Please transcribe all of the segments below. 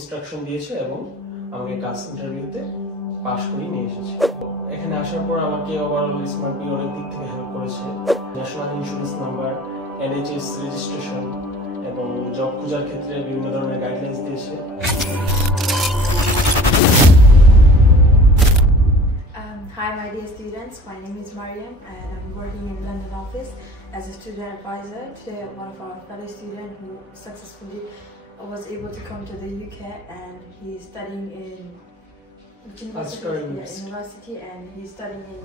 Instruction দিয়েছে এবং আমাকে কাস্ট ইন্টারভিউতে পাশ করিয়ে নিয়ে এসেছে। এখানে আসার পর আমাকে ওভারঅল স্মার্ট বি অনেক দিক থেকে হেল্প করেছে। National insurance number, NHS registration এবং জব খোঁজার ক্ষেত্রে বিভিন্ন ধরনের গাইডলাইন্স দিয়েছে। Hi my dear students, my name is Mariam and I'm working in London office as a student advisor. Today one of our fellow students who successfully was able to come to the UK and he's studying in university and he's studying in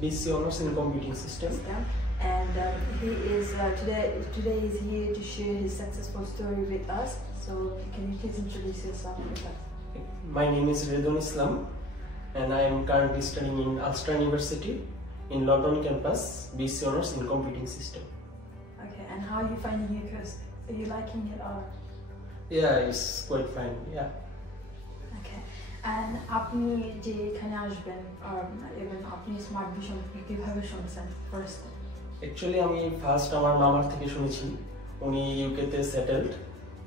BSc Honours in Computing System. And he is today is here to share his successful story with us. So can you please introduce yourself with us? My name is Redon Islam and I am currently studying in Ulster University in London campus, BSc Honours in Computing System. Okay, and how are you finding your course? Are you liking it or? Yeah, it's quite fine. Yeah. Okay, and আপনি যে এখানে আসবেন এবং আপনি smart B সম্পর্কে কিভাবে শুনছেন first? Actually আমি ফার্স্ট আমার মামার থেকে শুনেছি, উনি ইউকেতে সেটেলড,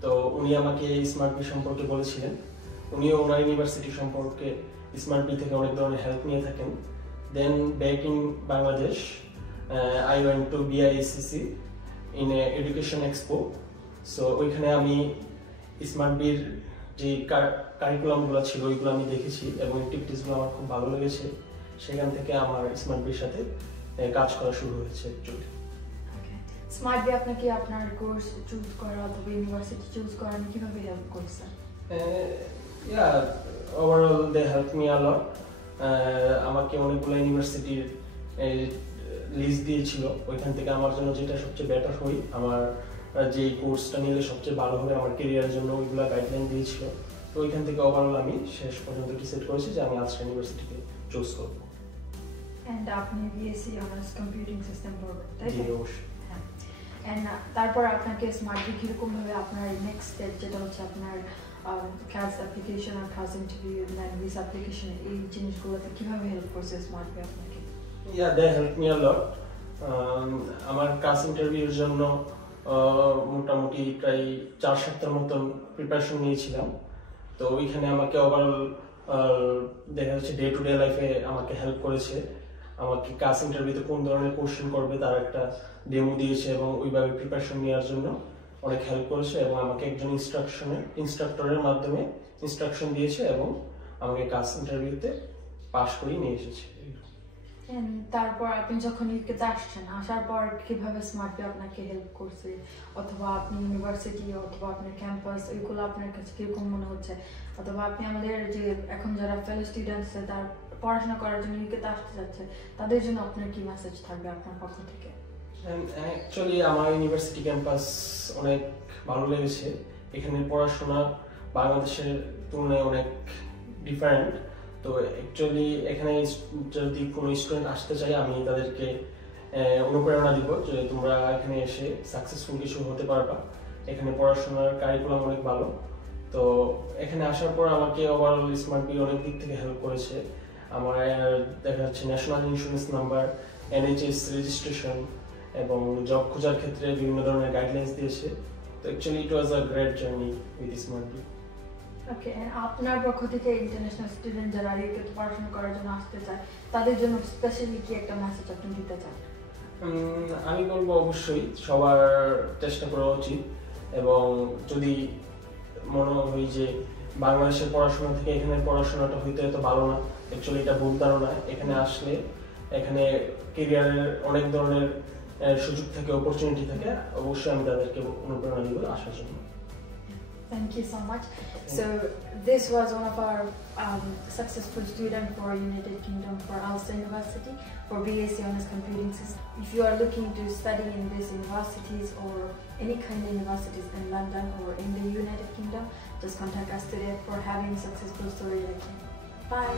তো উনি আমাকে স্মার্ট বি সম্পর্কে বলেছিলেন। উনিও ওনার ইউনিভার্সিটি সম্পর্কে স্মার্ট বি থেকে অনেক ধরনের হেল্প নিয়ে থাকেন। Then back in Bangladesh I went to BISCC in education expo. So ওইখানে আমি স্মার্ট বির যে কারিকুলামগুলো ছিল ওইগুলো আমি দেখেছি এবং অ্যাক্টিভিটিসগুলো আমার খুব ভালো লেগেছে। সেখান থেকে আমার স্মার্ট বির সাথে কাজ করা শুরু হয়েছে অ্যাকচুয়ালি। ওকে, স্মার্ট বি আপনাকে আপনার কোর্স চুজ করা অথবা ইউনিভার্সিটি চুজ করা কিভাবে হেল্প করছে? Yeah, overall they helped me a lot. আমাকে অনেকগুলো ইউনিভার্সিটির লিস্ট দিয়েছিল, ওইখান থেকে আমার জন্য যেটা সবচেয়ে বেটার হয়, আমার যে কোর্সটা নিলে সবচেয়ে ভালো হবে আমার ক্যারিয়ারের জন্য, ওইগুলো গাইডলাইন দিয়েছিল। তো ওইখান থেকে ওভারঅল আমি শেষ পর্যন্ত ডিসাইড করেছি যে আমি আলস্টার ইউনিভার্সিটিকে চুজ করব। এন্ড আপনি BSc অনার্স কম্পিউটিং সিস্টেম পড়বেন, তাই জি তো? অবশ্যই। হ্যাঁ। এন্ড তারপর আপনাকে স্মার্ট বি কিরকম ভাবে আপনার নেক্সট স্টেপ যেটা হচ্ছে আপনার ক্লাস অ্যাপ্লিকেশন আর class interview and visa application, এই জিনিসগুলোতে কিভাবে হেল্প করছে স্মার্ট বি আপনাকে? Yeah, they helped me a lot. আমার ক্লাস ইন্টারভিউর জন্য মোটামুটি প্রায় 4 সপ্তাহের মতন প্রিপারেশন নিয়েছিলাম। তো ওইখানে আমাকে ওভারঅল দেখা যাচ্ছে ডে টু ডে লাইফে আমাকে হেল্প করেছে। আমাকে ক্লাস ইন্টারভিউতে কোন ধরনের কোশ্চেন করবে তার একটা ডেমো দিয়েছে এবং ওইভাবে প্রিপারেশন নেওয়ার জন্য অনেক হেল্প করেছে এবং আমাকে একজন ইনস্ট্রাক্টরের মাধ্যমে ইনস্ট্রাকশন দিয়েছে এবং আমাকে ক্লাস ইন্টারভিউতে পাশ করিয়ে নিয়ে এসেছে। তারপর আপনি যখন ইউকেতে আসছেন, আসার পর কিভাবে স্মার্ট বি আপনাকে হেল্প করছে অথবা আপনি ইউনিভার্সিটি অথবা আপনার ক্যাম্পাস ওইগুলো আপনার কাছে কিরকম মনে হচ্ছে, অথবা আপনি আমাদের যে এখন যারা ফেলো স্টুডেন্টস তার পড়াশোনা করার জন্য ইউকেতে আসতে যাচ্ছে তাদের জন্য আপনার কি মেসেজ থাকবে আপনার পক্ষ থেকে? অ্যাকচুয়ালি আমার ইউনিভার্সিটি ক্যাম্পাস অনেক ভালো লেগেছে। এখানে পড়াশোনা বাংলাদেশের তুলনায় অনেক ডিফারেন্ট। তো অ্যাকচুয়ালি এখানে যদি কোনো স্টুডেন্ট আসতে চায় আমি তাদেরকে অনুপ্রেরণা দিব যে তোমরা এখানে এসে সাকসেসফুল কিছু হতে পারবা। এখানে পড়াশোনার কারিকুলাম অনেক ভালো। তো এখানে আসার পর আমাকে ওভারঅল স্মার্ট বি অনেক দিক থেকে হেল্প করেছে। আমার দেখা যাচ্ছে national insurance number, NHS registration এবং জব খোঁজার ক্ষেত্রে বিভিন্ন ধরনের গাইডলাইন্স দিয়েছে। তো actually it was a great journey with smart B. Okay, আপনার পক্ষ থেকে ইন্টারন্যাশনাল স্টুডেন্ট যারা ইউকেতে পড়াশোনা করার জন্য আসতে চায় তাদের জন্য স্পেশালি কি একটা মেসেজ আপনি দিতে চান? আমি বলবো অবশ্যই সবার চেষ্টা করা উচিত এবং যদি মনে হয় যে বাংলাদেশের পড়াশোনা থেকে এখানে পড়াশোনাটা হয়তো এত ভালো না, অ্যাকচুয়ালি এটা ভুল ধারণা। এখানে আসলে এখানে ক্যারিয়ারের অনেক ধরনের সুযোগ থাকে, অপরচুনিটি থাকে। অবশ্যই আমি তাদেরকে অনুপ্রেরণা দিব আসার জন্য। Thank you so much. So this was one of our successful students for United Kingdom for Ulster University for BSc Honours Computing System. If you are looking to study in these universities or any kind of universities in London or in the United Kingdom, just contact us today for having a successful story like you. Bye.